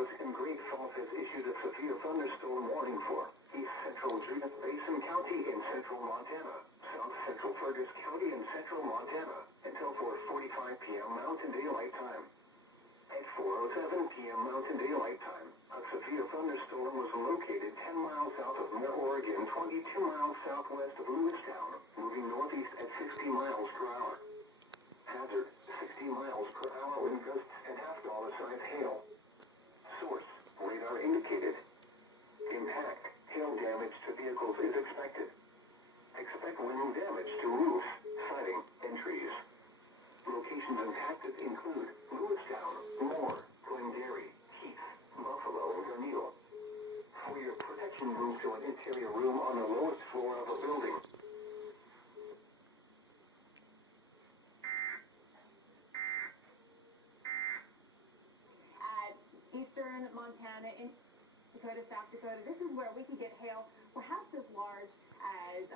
Angeles and Great Falls has issued a severe thunderstorm warning for East Central Judith Basin County in central Montana, South Central Fergus County in central Montana, until 4:45 p.m. Mountain Daylight Time. At 4:07 p.m. Mountain Daylight Time, a severe thunderstorm was located 10 miles south of Mare, Oregon, 22 miles southwest of Lewistown, moving northeast at 60 miles per hour. Hazard, 60 miles per hour wind gusts and half-dollar-size hail. Source, radar indicated. Impact, hail damage to vehicles is expected. Expect wind damage to roofs, siding, and trees. Locations impacted include Lewistown, Moore, Glengarry, Heath, Buffalo, and Garneal. For your protection, move to an interior room on the lowest floor of a building. Eastern Montana, in Dakota, South Dakota, this is where we could get hail perhaps as large as